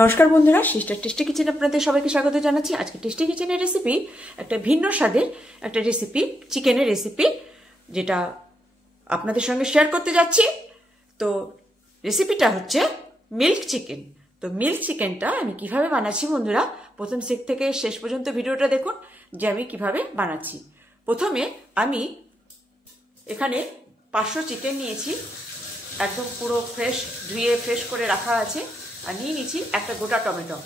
নমস্কার বন্ধুরা, sister tasty kitchen আপনাদের সবাইকে স্বাগত জানাচ্ছি। আজকে টেস্টি কিচেনের রেসিপি একটা ভিন্ন স্বাদের একটা রেসিপি, চিকেনের রেসিপি, যেটা আপনাদের সঙ্গে শেয়ার করতে যাচ্ছি। তো রেসিপিটা হচ্ছে মিল্ক চিকেন। তো মিল্ক চিকেনটা আমি কিভাবে বানাচ্ছি বন্ধুরা, প্রথম থেকে শেষ পর্যন্ত ভিডিওটা দেখুন যে আমি কিভাবে বানাচ্ছি। প্রথমে আমি এখানে 500 চিকেন নিয়েছি, একদম পুরো ফ্রেশ, ধুয়ে ফ্রেশ করে রাখা আছে। আর নিয়ে নিচ্ছি একটা গোটা টমেটো,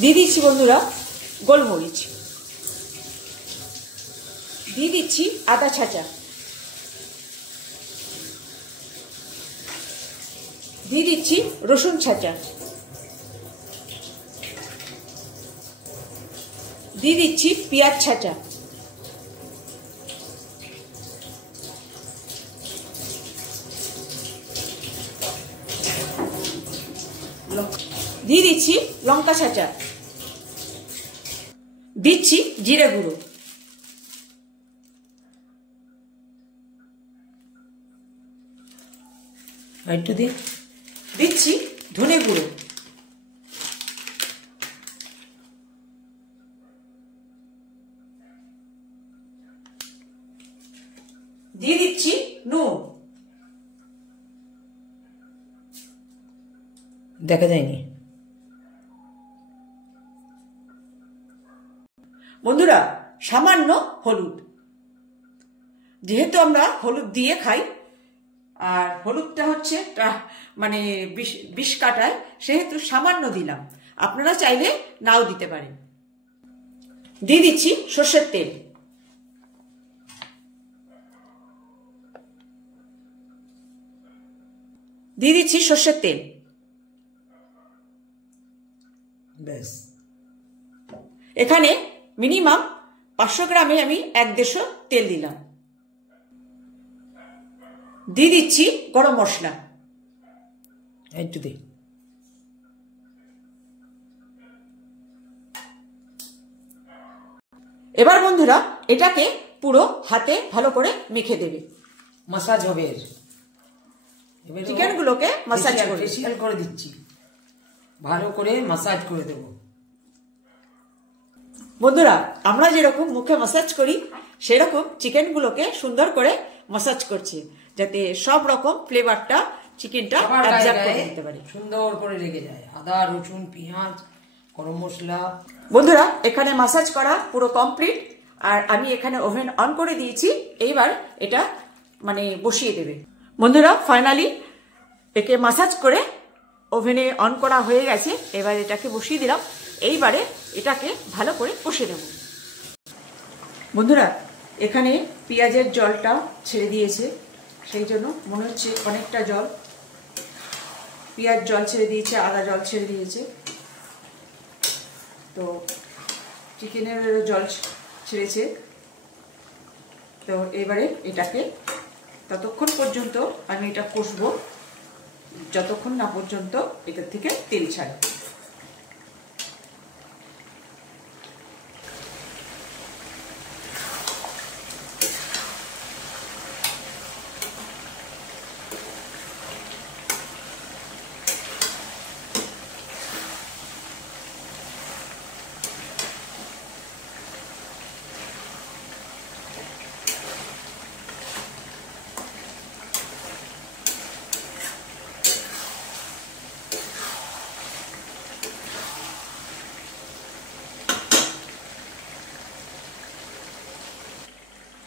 দিয়ে দিচ্ছি বন্ধুরা গোলমরিচ, দিয়ে দিচ্ছি আদা ছাঁচা, দিয়ে দিচ্ছি রসুন ছাঁচা, দিয়ে দিচ্ছি পেঁয়াজ ছাঁচা, দিয়ে দিচ্ছি লঙ্কা ছাঁচা, দিচ্ছি জিরে গুঁড়ো, একটু দিচ্ছি ধনে গুঁড়ো, দিয়ে দিচ্ছি নুন, দেখা যায়নি বন্ধুরা, সামান্য হলুদ, যেহেতু আমরা হলুদ দিয়ে খাই আর হলুদটা হচ্ছে মানে বিষ কাটায়, সেহেতু সামান্য দিলাম, আপনারা চাইলে নাও দিতে পারেন। দিয়ে দিচ্ছি সর্ষের তেল, দিয়ে দিচ্ছি সর্ষের তেল, ব্যাস। এখানে মিনিমাম 500 গ্রামে আমি 1-150 তেল দিলাম। দিয়ে দিচ্ছি গরম মশলা, একটু দিই, এবার বন্ধুরা এটাকে পুরো হাতে ভালো করে মেখে দেবে, মাসাজ হবে। চিকেন গুলোকে মাসাজ করে দিচ্ছি, ভালো করে মাসাজ করে দেব। বন্ধুরা আমরা যেরকম মুখে মাসাজ করি সেরকম চিকেন গুলোকে সুন্দর করে মাসাজ করছি, যাতে সব রকম ফ্লেভারটা চিকেনটা অ্যাবজর্ব করে নিতে পারে, সুন্দর করে লেগে যায়। আদা, রসুন, পেঁয়াজ, গরম মশলা। বন্ধুরা এখানে মাসাজ করা পুরো কমপ্লিট, আর আমি এখানে ওভেন অন করে দিয়েছি। এইবার এটা মানে বসিয়ে দেবে। বন্ধুরা ফাইনালি একে মাসাজ করে ওভেনে অন করা হয়ে গেছে, এবার এটাকে বসিয়ে দিলাম। এইবারে এটাকে ভালো করে কষে দেব। বন্ধুরা এখানে পেঁয়াজের জলটা ছেড়ে দিয়েছে, সেই জন্য মনে হচ্ছে অনেকটা জল, পেঁয়াজ জল ছেড়ে দিয়েছে, আদা জল ছেড়ে দিয়েছে, তো চিকেনের জল ছেড়েছে। তো এবারে এটাকে ততক্ষণ পর্যন্ত আমি এটা কষবো যতক্ষণ না পর্যন্ত এটা থেকে তেল ছাড়ে।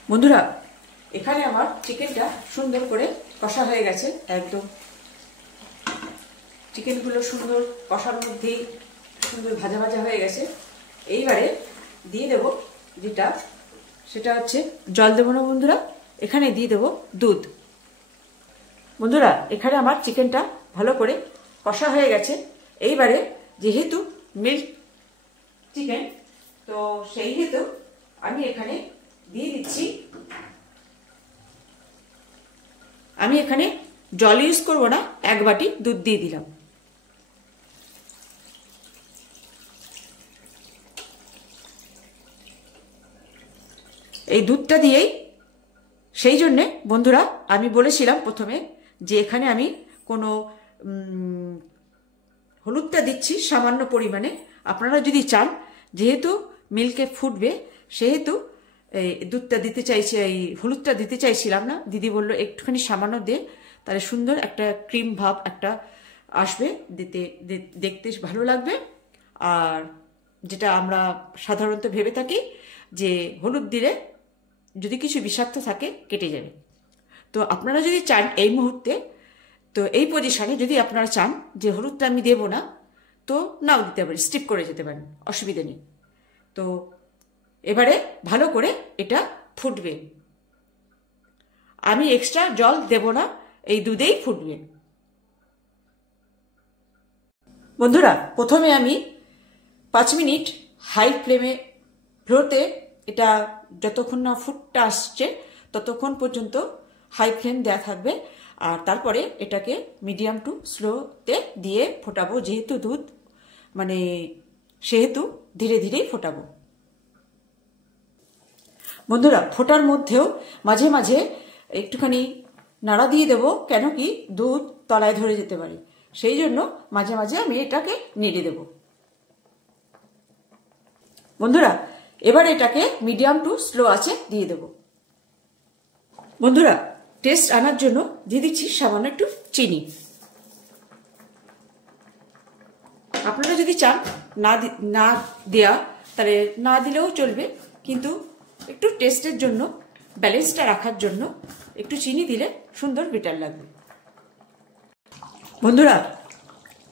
বন্ধুরা এখানে আমার চিকেনটা সুন্দর করে কষা হয়ে গেছে, একদম চিকেনগুলো সুন্দর কষার মধ্যেই সুন্দর ভাজা ভাজা হয়ে গেছে। এইবারে দিয়ে দেব যেটা, সেটা হচ্ছে জল দেবো না বন্ধুরা, এখানে দিয়ে দেব দুধ। বন্ধুরা এখানে আমার চিকেনটা ভালো করে কষা হয়ে গেছে। এইবারে যেহেতু মিল্ক চিকেন, তো সেই হেতু আমি এখানে দিয়ে দিচ্ছি, আমি এখানে জল ইউজ করবো না, 1 বাটি দুধ দিয়ে দিলাম। এই দুধটা দিয়েই, সেই জন্যে বন্ধুরা আমি বলেছিলাম প্রথমে যে এখানে আমি কোনো হলুদটা দিচ্ছি সামান্য পরিমাণে। আপনারা যদি চান, যেহেতু মিল্কে ফুটবে সেহেতু এই দুধটা দিতে চাইছি, এই হলুদটা দিতে চাইছিলাম না। দিদি বলল একটুখানি সামান্য দে, তাহলে সুন্দর একটা ক্রিম ভাব একটা আসবে, দেখতে ভালো লাগবে। আর যেটা আমরা সাধারণত ভেবে থাকি যে হলুদ দিলে যদি কিছু বিষাক্ত থাকে কেটে যাবে। তো আপনারা যদি চান এই মুহূর্তে, তো এই পজিশনে যদি আপনারা চান যে হলুদটা আমি দেবো না, তো নাও দিতে পারেন, স্টিপ করে যেতে পারেন, অসুবিধা নেই। তো এবারে ভালো করে এটা ফুটবে, আমি এক্সট্রা জল দেব না, এই দুধেই ফুটবে। বন্ধুরা, প্রথমে আমি 5 মিনিট হাই ফ্লোতে এটা যতক্ষণ না ফুটটা আসছে ততক্ষণ পর্যন্ত হাই ফ্লেম দেওয়া থাকবে। আর তারপরে এটাকে মিডিয়াম টু স্লোতে দিয়ে ফোটাবো, যেহেতু দুধ মানে সেহেতু ধীরে ধীরেই ফোটাবো। বন্ধুরা, ফোটার মধ্যেও মাঝে মাঝে একটুখানি নাড়া দিয়ে দেবো, কেন কি দুধ তলায় ধরে যেতে পারে, সেই জন্য মাঝে মাঝে আমি এটাকে নেড়ে দেব। বন্ধুরা, এবার এটাকে মিডিয়াম টু স্লো আছে দিয়ে দেব। বন্ধুরা, টেস্ট আনার জন্য দিয়ে দিচ্ছি সামান্য একটু চিনি। আপনারা যদি চান না দেয়া, তাহলে না দিলেও চলবে, কিন্তু একটু টেস্টের জন্য, ব্যালেন্সটা রাখার জন্য একটু চিনি দিলে সুন্দর বেটার লাগবে। বন্ধুরা,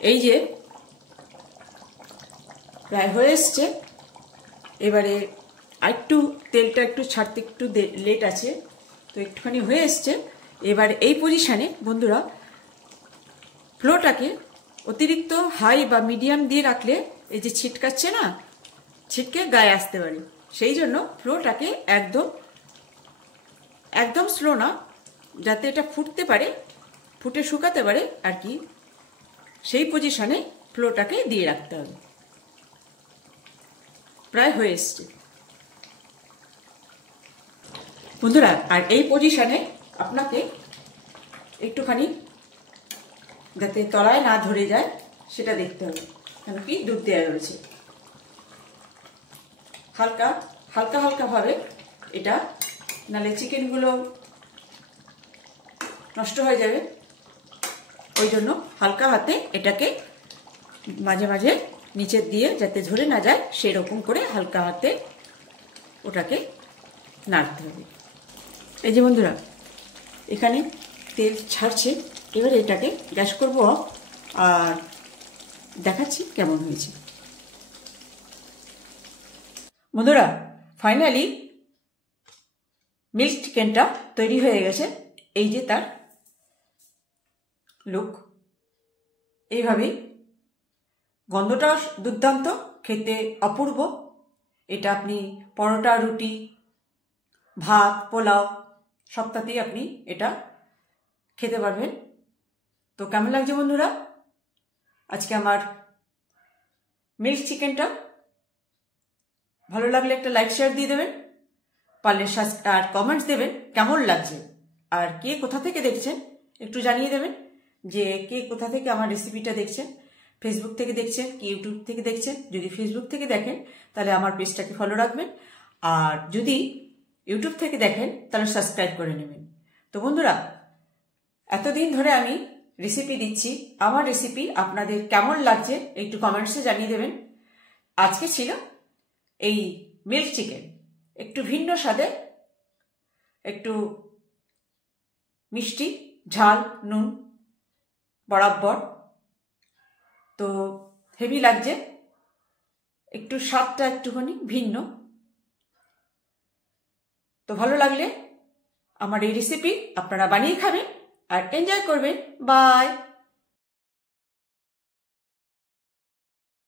এই যে প্রায় হয়ে এসছে, এবারে আরেকটু তেলটা একটু ছাড়তে একটু লেট আছে, তো একটুখানি হয়ে এসছে। এবার এই পজিশানে বন্ধুরা ফ্লোটাকে অতিরিক্ত হাই বা মিডিয়াম দিয়ে রাখলে এই যে ছিটকাচ্ছে না, ছিটকে গায়ে আসতে পারে, সেই জন্য ফ্লোটাকে একদম স্লো না, যাতে এটা ফুটতে পারে, ফুটে শুকাতে পারে আর কি, সেই পজিশনে ফ্লোটাকে দিয়ে রাখতে হবে। প্রায় হয়ে এসছে বন্ধুরা। আর এই পজিশনে আপনাকে একটুখানি যাতে তলায় না ধরে যায় সেটা দেখতে হবে, কেন কি দুধ দেওয়া রয়েছে। হালকা হালকা ভাবে এটা, নালে চিকেনগুলো নষ্ট হয়ে যাবে, ওই জন্য হালকা হাতে এটাকে মাঝে মাঝে নিচের দিয়ে যাতে ধরে না যায় সেই রকম করে হালকা হাতে ওটাকে নাড়তে হবে। এই যে বন্ধুরা, এখানে তেল ছাড়ছে, এবার এটাকে গ্যাস করব আর দেখাচ্ছি কেমন হয়েছে। বন্ধুরা, ফাইনালি মিল্ক চিকেনটা তৈরি হয়ে গেছে। এই যে তার লুক, এইভাবেই, গন্ধটা দুর্দান্ত, খেতে অপূর্ব। এটা আপনি পরোটা, রুটি, ভাত, পোলাও সবটাতেই আপনি এটা খেতে পারবেন। তো কেমন লাগছে বন্ধুরা আজকে আমার মিল্ক চিকেনটা? ভালো লাগলে একটা লাইক শেয়ার দিয়ে দেবেন, পারলে আর কমেন্টস দেবেন কেমন লাগছে, আর কে কোথা থেকে দেখছেন একটু জানিয়ে দেবেন, যে কে কোথা থেকে আমার রেসিপিটা দেখছেন, ফেসবুক থেকে দেখছেন কি ইউটিউব থেকে দেখছেন। যদি ফেসবুক থেকে দেখেন তাহলে আমার পেজটাকে ফলো রাখবেন, আর যদি ইউটিউব থেকে দেখেন তাহলে সাবস্ক্রাইব করে নেবেন। তো বন্ধুরা, এতদিন ধরে আমি রেসিপি দিচ্ছি, আমার রেসিপি আপনাদের কেমন লাগছে একটু কমেন্টসে জানিয়ে দেবেন। আজকে ছিল এই মিল্ক চিকেন, একটু ভিন্ন স্বাদে, একটু মিষ্টি, ঝাল, নুন বরাবর, তো হেভি লাগছে, একটু স্বাদটা একটুখানি ভিন্ন। তো ভালো লাগলে আমার এই রেসিপি আপনারা বানিয়ে খাবেন আর এনজয় করবেন। বাই।